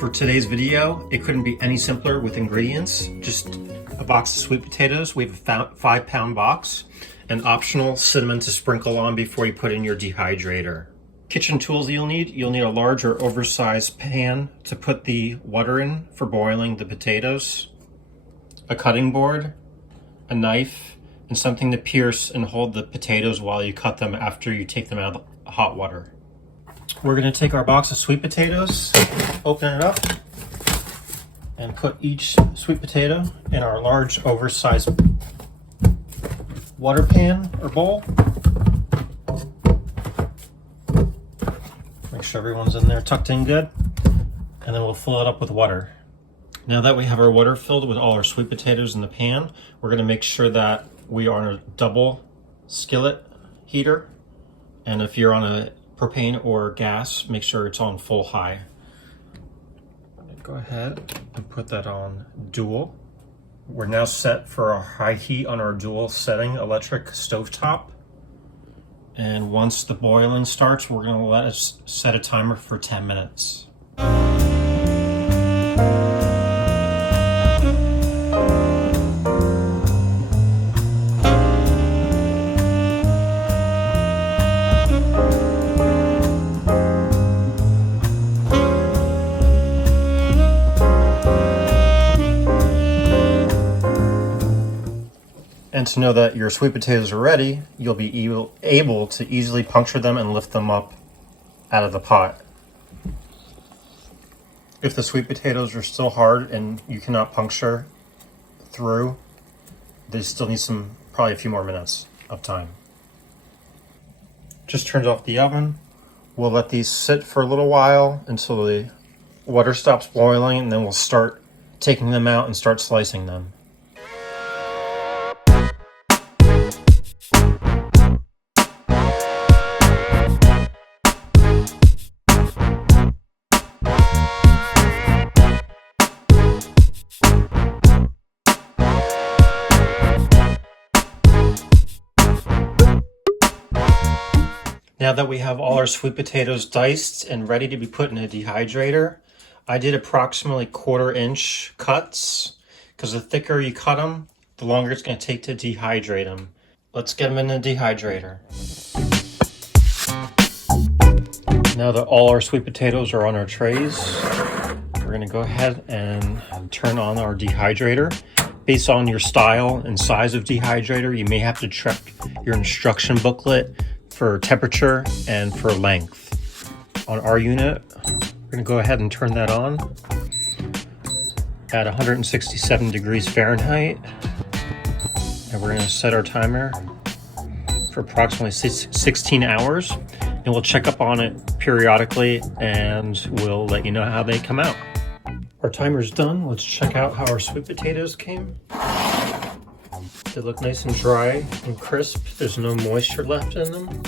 for today's video, it couldn't be any simpler with ingredients. Just a box of sweet potatoes. We have a 5-pound box, and optional cinnamon to sprinkle on before you put in your dehydrator. Kitchen tools you'll need a large or oversized pan to put the water in for boiling the potatoes, a cutting board, a knife, and something to pierce and hold the potatoes while you cut them after you take them out of the hot water. We're going to take our box of sweet potatoes, open it up, and put each sweet potato in our large oversized water pan or bowl. Make sure everyone's in there tucked in good, and then we'll fill it up with water. Now that we have our water filled with all our sweet potatoes in the pan, we're going to make sure that we are on a double skillet heater, and if you're on a propane or gas, make sure it's on full high. Go ahead and put that on dual. We're now set for our high heat on our dual setting electric stovetop. And once the boiling starts, we're going to let it set a timer for 10 minutes. And to know that your sweet potatoes are ready, you'll be able to easily puncture them and lift them up out of the pot. If the sweet potatoes are still hard and you cannot puncture through, they still need probably a few more minutes of time. Just turned off the oven. We'll let these sit for a little while until the water stops boiling, and then we'll start taking them out and start slicing them. Now that we have all our sweet potatoes diced and ready to be put in a dehydrator, I did approximately 1/4 inch cuts, because the thicker you cut them, the longer it's going to take to dehydrate them. Let's get them in the dehydrator. Now that all our sweet potatoes are on our trays, we're going to go ahead and turn on our dehydrator. Based on your style and size of dehydrator, you may have to check your instruction booklet for temperature and for length. On our unit, we're going to go ahead and turn that on at 167 degrees Fahrenheit, and we're going to set our timer for approximately 16 hours, and we'll check up on it periodically and we'll let you know how they come out. Our timer's done. Let's check out how our sweet potatoes came. They look nice and dry and crisp. There's no moisture left in them.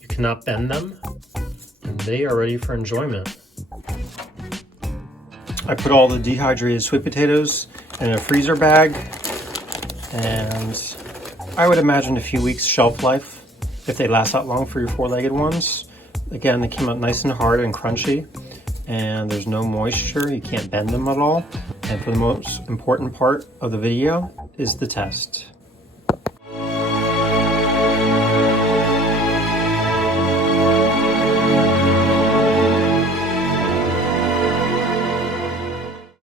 You cannot bend them. And they are ready for enjoyment. I put all the dehydrated sweet potatoes in a freezer bag, and I would imagine a few weeks shelf life if they last that long for your 4-legged ones. Again, they came out nice and hard and crunchy, and there's no moisture. You can't bend them at all. And for the most important part of the video is the test.